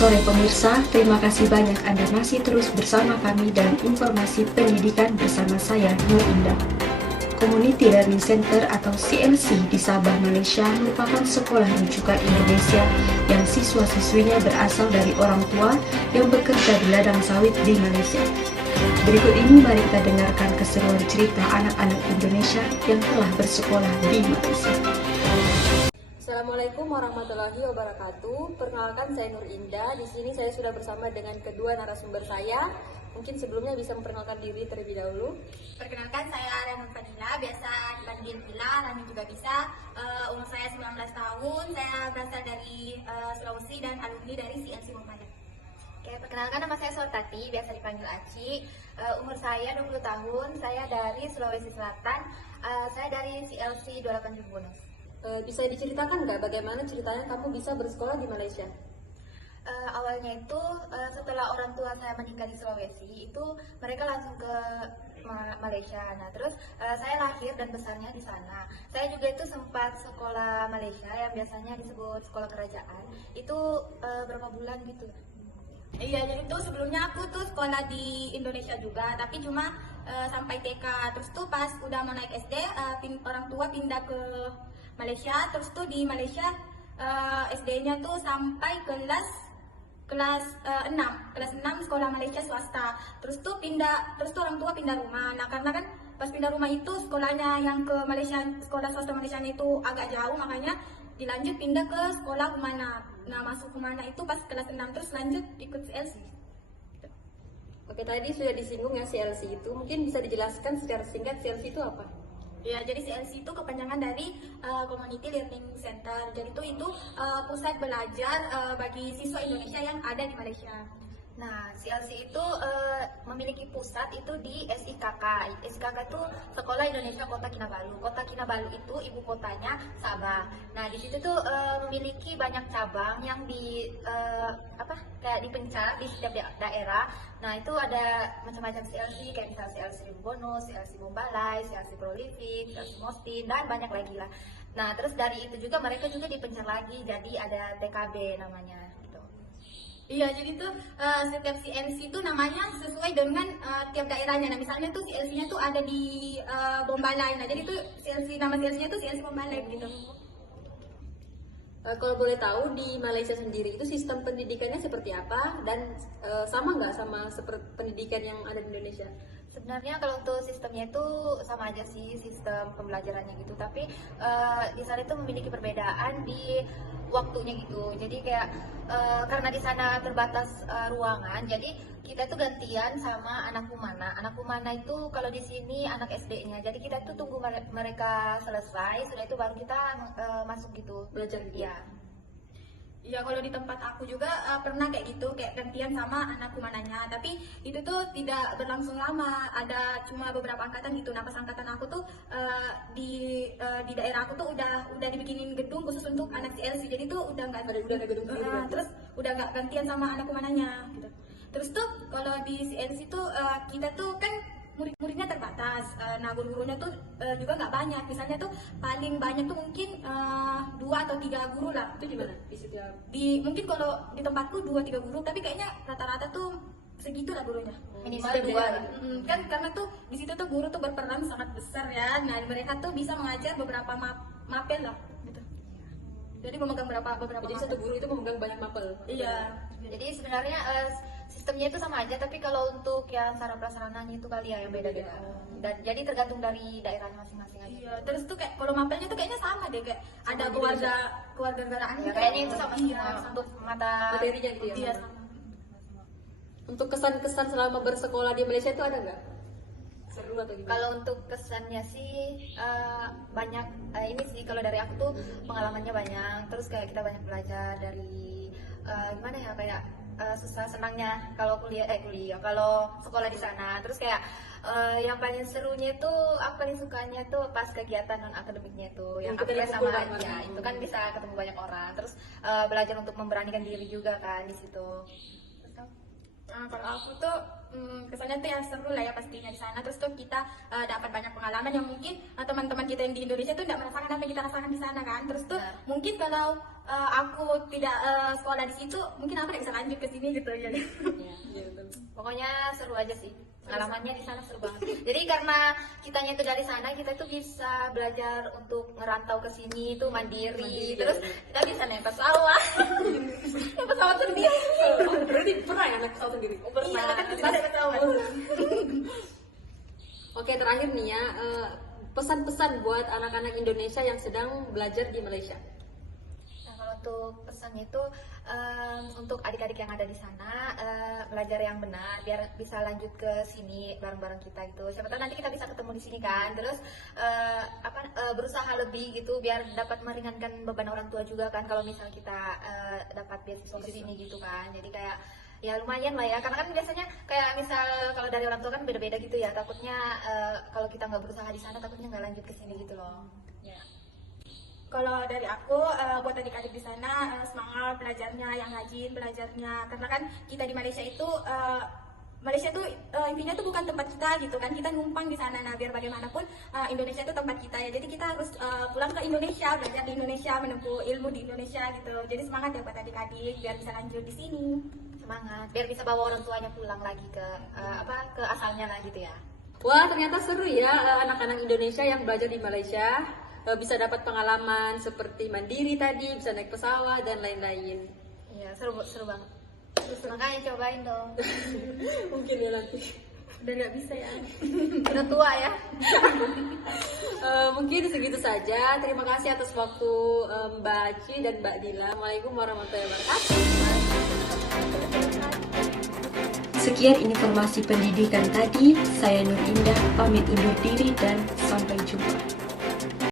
sore pemirsa, terima kasih banyak Anda masih terus bersama kami dalam informasi pendidikan bersama saya, Nur Indah. Community Learning Center atau CLC di Sabah, Malaysia merupakan sekolah rujukan Indonesia yang siswa-siswinya berasal dari orang tua yang bekerja di ladang sawit di Malaysia. Berikut ini mari kita dengarkan keseruan cerita anak-anak Indonesia yang telah bersekolah di Malaysia. Assalamualaikum warahmatullahi wabarakatuh. Perkenalkan, saya Nur Indah. Di sini saya sudah bersama dengan kedua narasumber saya. Mungkin sebelumnya bisa memperkenalkan diri terlebih dahulu. Perkenalkan, saya Arya Fadila, biasa dipanggil Bila, Lami juga bisa. Umur saya 19 tahun, saya berasal dari Sulawesi dan alumni dari CLC Muhammadiyah. Oke, perkenalkan, nama saya Sortati, biasa dipanggil Aci. Umur saya 20 tahun, saya dari Sulawesi Selatan, saya dari CLC 28 Jumbono. Bisa diceritakan nggak bagaimana ceritanya kamu bisa bersekolah di Malaysia? Awalnya itu setelah orang tua saya meninggal di Sulawesi, itu mereka langsung ke Malaysia. Nah, terus saya lahir dan besarnya di sana. Saya juga itu sempat sekolah Malaysia yang biasanya disebut sekolah kerajaan. Itu berapa bulan gitu. Iya, jadi tuh sebelumnya aku tuh sekolah di Indonesia juga, tapi cuma sampai TK. Terus tuh pas udah mau naik SD, orang tua pindah ke Malaysia. Terus tuh di Malaysia SD-nya tuh sampai kelas 6 sekolah Malaysia swasta. Terus tuh orang tua pindah rumah. Nah, karena kan pas pindah rumah itu sekolahnya yang ke Malaysia, sekolah swasta Malaysia itu agak jauh, makanya dilanjut pindah ke sekolah Humana. Nah, masuk Humana itu pas kelas 6, terus lanjut ikut CLC. Oke, tadi sudah disinggung ya CLC itu. Mungkin bisa dijelaskan secara singkat CLC itu apa? Ya, jadi CLC itu kepanjangan dari Community Learning Center. Jadi itu pusat belajar bagi siswa Indonesia yang ada di Malaysia. Nah, CLC itu memiliki pusat itu di SIKK. SIKK itu Sekolah Indonesia Kota Kinabalu. Kota Kinabalu itu ibu kotanya Sabah. Nah, di situ tuh memiliki banyak cabang yang kayak dipencar di setiap daerah. Nah, itu ada macam-macam CLC, kayak misalnya CLC Bonus, CLC Mumbalai, CLC Proliving, CLC Mostin, dan banyak lagi lah. Nah, terus dari itu juga mereka juga dipencar lagi, jadi ada TKB namanya. Iya, jadi tuh setiap CLC itu namanya sesuai dengan tiap daerahnya. Nah, misalnya tuh CLC-nya tuh ada di Bombalai. Nah, jadi tuh nama CLC-nya tuh CLC Bombalai gitu. Kalau boleh tahu di Malaysia sendiri itu sistem pendidikannya seperti apa dan sama nggak sama seperti pendidikan yang ada di Indonesia? Sebenarnya kalau untuk sistemnya itu sama aja sih sistem pembelajarannya gitu, tapi di sana itu memiliki perbedaan di waktunya gitu. Jadi kayak karena di sana terbatas ruangan, jadi kita tuh gantian sama anak Humana. Anak Humana itu kalau di sini anak SD-nya. Jadi kita tuh tunggu mereka selesai, sudah itu baru kita masuk gitu. Belajar gitu. Ya. Ya, kalau di tempat aku juga pernah kayak gitu, kayak gantian sama anak Humananya. Tapi itu tuh tidak berlangsung lama, ada cuma beberapa angkatan gitu. Nah, pas angkatan aku tuh di daerah aku tuh udah dibikinin gedung khusus untuk anak CLC. Jadi tuh udah nggak ada gedung sendiri. terus udah nggak gantian sama anak Humananya gitu. Terus tuh kalau di CLC tuh kita tuh kan murid-muridnya terbatas, nah guru-gurunya tuh juga nggak banyak. Misalnya tuh paling banyak tuh mungkin 2 atau 3 guru lah. Itu gimana? Di setiap Mungkin kalau di tempatku 2-3 guru, tapi kayaknya rata-rata tuh segitu lah gurunya. Minimal Sistem 2 ya? lah. Kan karena tuh di situ tuh guru tuh berperan sangat besar ya. Nah, mereka tuh bisa mengajar beberapa mapel lah gitu. Jadi memegang beberapa Jadi mapel. satu guru itu memegang banyak mapel. Iya. Jadi sebenarnya sistemnya itu sama aja, tapi kalau untuk yang sarana prasarananya itu kali ya yang beda-beda. Dan jadi tergantung dari daerahnya masing-masing aja. Iya, terus tuh kayak kalau mapelnya tuh kayaknya sama deh, kayak Sama ada di keluarga negaraan. Ya, kayaknya itu sama Iya, semua untuk mata Materinya gitu ya? Iya, sama. Untuk kesan-kesan selama bersekolah di Malaysia itu ada nggak? Seru atau gimana? Kalau untuk kesannya sih banyak. Ini sih kalau dari aku tuh pengalamannya banyak. Terus kayak kita banyak belajar dari gimana ya, kayak susah senangnya kalau kuliah kalau sekolah di sana. Terus kayak yang paling serunya itu aku paling sukanya tuh pas kegiatan non akademiknya tuh yang kita aku ada sama kumpul ya kan? itu kan bisa ketemu banyak orang. Terus belajar untuk memberanikan diri juga kan di situ. Nah, kalau aku tuh kesannya tuh ya seru lah ya pastinya di sana. Terus tuh kita dapat banyak pengalaman yang mungkin teman-teman kita yang di Indonesia tuh tidak merasakan apa yang kita rasakan di sana kan. Terus tuh mungkin kalau aku tidak sekolah di situ, mungkin aku tidak bisa lanjut ke sini gitu ya. Iya, betul. Pokoknya seru aja sih. Pengalamannya di sana seru banget. Jadi karena kitanya itu dari sana, kita itu bisa belajar untuk ngerantau ke sini itu mandiri. Terus kita bisa naik pesawat. Naik pesawat sendiri. Berarti pernah ya naik pesawat sendiri? Oh, Iya, kan kita naik pesawat. Oke, terakhir nih ya, pesan-pesan buat anak-anak Indonesia yang sedang belajar di Malaysia. Nah, kalau untuk pesannya itu untuk adik-adik yang ada di sana belajar yang benar biar bisa lanjut ke sini bareng-bareng kita gitu. Siapa tahu nanti kita bisa ketemu di sini kan. Terus berusaha lebih gitu biar dapat meringankan beban orang tua juga kan kalau misal kita dapat beasiswa ke sini gitu kan. Jadi kayak ya lumayan lah ya, karena kan biasanya kayak misal kalau dari orang tua kan beda-beda gitu ya, takutnya kalau kita nggak berusaha di sana takutnya nggak lanjut ke sini gitu loh. Ya. Kalau dari aku buat adik-adik di sana semangat belajarnya, yang rajin belajarnya, karena kan kita di Malaysia itu Malaysia tuh intinya tuh bukan tempat kita gitu kan, kita numpang di sana. Nah biar bagaimanapun Indonesia itu tempat kita ya, jadi kita harus pulang ke Indonesia, belajar di Indonesia, menempuh ilmu di Indonesia gitu. Jadi semangat ya buat adik-adik biar bisa lanjut di sini. Semangat biar bisa bawa orang tuanya pulang lagi ke ke asalnya lah gitu ya. Wah, ternyata seru ya anak-anak Indonesia yang belajar di Malaysia. Bisa dapat pengalaman seperti mandiri tadi, bisa naik pesawat dan lain-lain. Iya, seru banget. Makanya cobain dong. Mungkin ya nanti. Udah nggak bisa ya. Udah tua ya. Mungkin segitu saja. Terima kasih atas waktu Mbak Aci dan Mbak Dila. Assalamualaikum warahmatullahi wabarakatuh. Sekian informasi pendidikan tadi. Saya Nur Indah pamit undur diri dan sampai